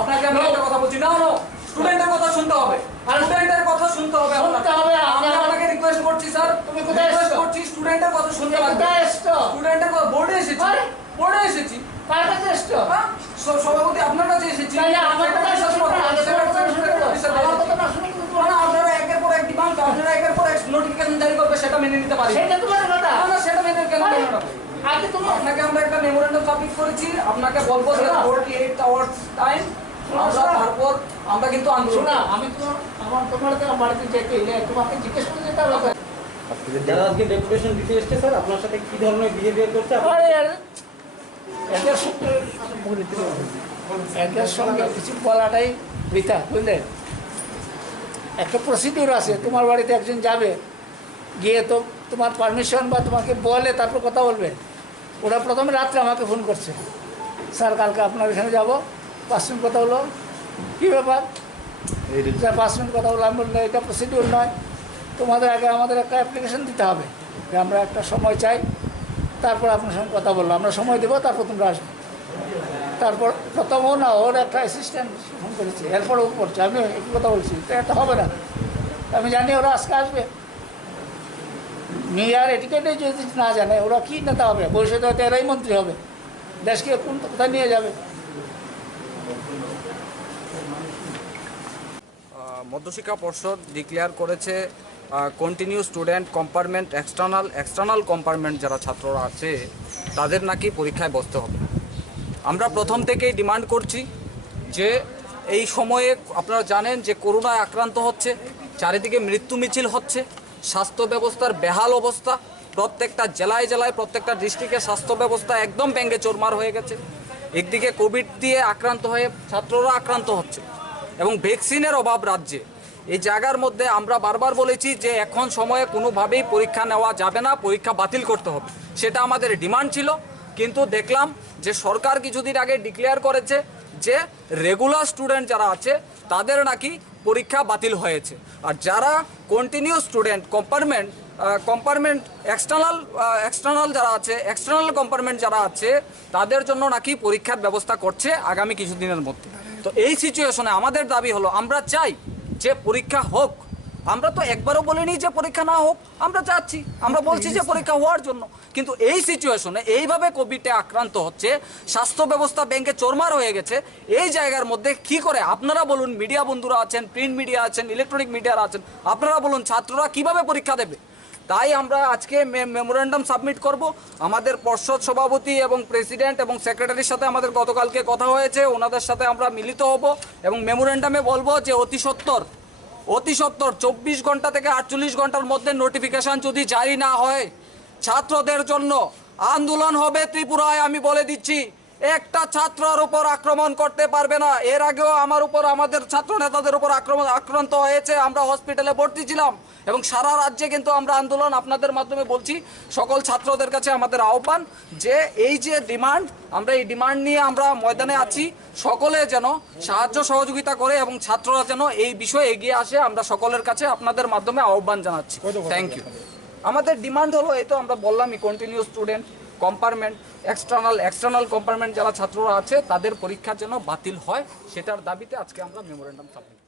আপনাকে আমি একটা কথা বলছি, না স্টুডেন্টের কথা শুনতে হবে, স্টুডেন্টের কথা শুনতে হবে। আমি আপনাকে রিকোয়েস্ট করছি স্যার, তুমি কোথায় রিকোয়েস্ট করছি, স্টুডেন্টের কথা শুনতে হবে। স্টুডেন্টের কথা বোর্ডে এসেছি, বোর্ডে এসেছি। কার কাছে এসছো? সভাপতি আপনার কাছে এসেছি। আমার কথা আপনারা একের পর এক ডিমান্ড, আপনারা একের পর এক নোটিফিকেশন জারি করবে, সেটা মেনে নিতে পারি। সেটা তোমার কথা না, সেটা মেনে কেন মেনে নেব? আগে তুমি আপনাকে আমরা একটা মেমোরেন্ডাম সাবমিট করেছি, আপনাকে বলবো যে 48 আওয়ার্স টাইম। তারপর আমরা কিন্তু আন্দোলন না, আমি তো তোমার বাড়িতে যেতে তোমাকে জিজ্ঞেস করে যেতে হবে। যারা আজকে ডেপুটেশন দিতে এসছে স্যার, আপনার সাথে কি ধরনের বিহেভিয়ার করছে? এদের সঙ্গে কিছু বলাটাই বৃথা, বুঝলেন? একটা প্রসিডিউর আছে, তোমার বাড়িতে একজন যাবে, গিয়ে তো তোমার পারমিশন বা তোমাকে বলে তারপর কথা বলবে। ওরা প্রথমে রাত্রে আমাকে ফোন করছে, স্যার কালকে আপনার এখানে যাবো, 5 মিনিট কথা হলো, কী ব্যাপার? 5 মিনিট কথা বললো। আমি বললাম এটা প্রসিডিউর নয়, তোমাদের আগে আমাদের একটা অ্যাপ্লিকেশন দিতে হবে যে আমরা একটা সময় চাই, তারপর আপনার সঙ্গে কথা বললো, আমরা সময় দেবো, তারপর তোমরা আসবে। তারপর প্রথমও না, ওর একটা অ্যাসিস্ট্যান্ট ফোন করেছে, এরপর ও করছে। আমি একটু কথা বলছি, তো এটা হবে না, আমি জানি ওরা আজকে আসবে। মেয়ার এটিকেটে যদি না জানে, ওরা কী নেতা হবে? ভবিষ্যতে হয়তো এরাই মন্ত্রী হবে, দেশকে কোথায় নিয়ে যাবে? মধ্যশিক্ষা পর্ষদ ডিক্লেয়ার করেছে continue student compartment, external compartment যারা ছাত্ররা আছে তাদের নাকি পরীক্ষায় বসতে হবে। আমরা প্রথম থেকেই ডিমান্ড করছি যে এই সময়ে আপনারা জানেন যে করোনায় আক্রান্ত হচ্ছে, চারিদিকে মৃত্যু মিছিল হচ্ছে, স্বাস্থ্য ব্যবস্থার বেহাল অবস্থা, প্রত্যেকটা জেলায় জেলায় প্রত্যেকটা ডিস্ট্রিক্টে স্বাস্থ্য ব্যবস্থা একদম ভেঙে চোরমার হয়ে গেছে। একদিকে কোভিড দিয়ে আক্রান্ত হয়ে ছাত্ররা আক্রান্ত হচ্ছে এবং ভ্যাকসিনের অভাব রাজ্যে। এই জায়গার মধ্যে আমরা বারবার বলেছি যে এখন সময়ে কোনোভাবেই পরীক্ষা নেওয়া যাবে না, পরীক্ষা বাতিল করতে হবে, সেটা আমাদের ডিমান্ড ছিল। কিন্তু দেখলাম যে সরকার কিছুদিন আগে ডিক্লেয়ার করেছে যে রেগুলার স্টুডেন্ট যারা আছে তাদের নাকি পরীক্ষা বাতিল হয়েছে, আর যারা কন্টিনিউ স্টুডেন্ট কম্পার্টমেন্ট এক্সটার্নাল যারা আছে, এক্সটার্নাল কম্পার্টমেন্ট যারা আছে তাদের জন্য নাকি পরীক্ষার ব্যবস্থা করছে আগামী কিছুদিনের মধ্যে। তো এই সিচুয়েশনে আমাদের দাবি হলো, আমরা চাই যে পরীক্ষা হোক। আমরা তো একবারও বলিনি যে পরীক্ষা না হোক, আমরা চাচ্ছি, আমরা বলছি যে পরীক্ষা হওয়ার জন্য। কিন্তু এই সিচুয়েশনে এইভাবে কোভিডে আক্রান্ত হচ্ছে, স্বাস্থ্য ব্যবস্থা ব্যাংকে চোরমার হয়ে গেছে, এই জায়গার মধ্যে কি করে আপনারা বলুন, মিডিয়া বন্ধুরা আছেন, প্রিন্ট মিডিয়া আছেন, ইলেকট্রনিক মিডিয়ারা আছেন, আপনারা বলুন ছাত্ররা কিভাবে পরীক্ষা দেবে? তাই আমরা আজকে মেমোরেন্ডাম সাবমিট করব। আমাদের পর্ষদ সভাপতি এবং প্রেসিডেন্ট এবং সেক্রেটারির সাথে আমাদের গতকালকে কথা হয়েছে, ওনাদের সাথে আমরা মিলিত হব এবং মেমোরেন্ডামে বলবো যে অতি সত্বর 24 ঘন্টা থেকে 48 ঘন্টার মধ্যে নোটিফিকেশন যদি জারি না হয়, ছাত্রদের জন্য আন্দোলন হবে ত্রিপুরায়। আমি বলে দিচ্ছি, একটা ছাত্রের উপর আক্রমণ করতে পারবে না। এর আগেও আমার উপর, আমাদের ছাত্র নেতাদের উপর আক্রান্ত হয়েছে, আমরা হসপিটালে ভর্তি ছিলাম এবং সারা রাজ্যে কিন্তু আমরা আন্দোলন আপনাদের মাধ্যমে বলছি। সকল ছাত্রদের কাছে আমাদের আহ্বান যে এই যে ডিমান্ড, আমরা এই ডিমান্ড নিয়ে আমরা ময়দানে আছি, সকলে যেন সাহায্য সহযোগিতা করে এবং ছাত্ররা যেন এই বিষয়ে এগিয়ে আসে, আমরা সকলের কাছে আপনাদের মাধ্যমে আহ্বান জানাচ্ছি। Thank you. আমাদের ডিমান্ড হলো, এই তো আমরা বললামই, continue student compartment, external compartment যারা ছাত্ররা আছে তাদের পরীক্ষা যেন বাতিল হয়, সেটার দাবিতে আজকে আমরা মেমোরেন্ডাম সাবমিট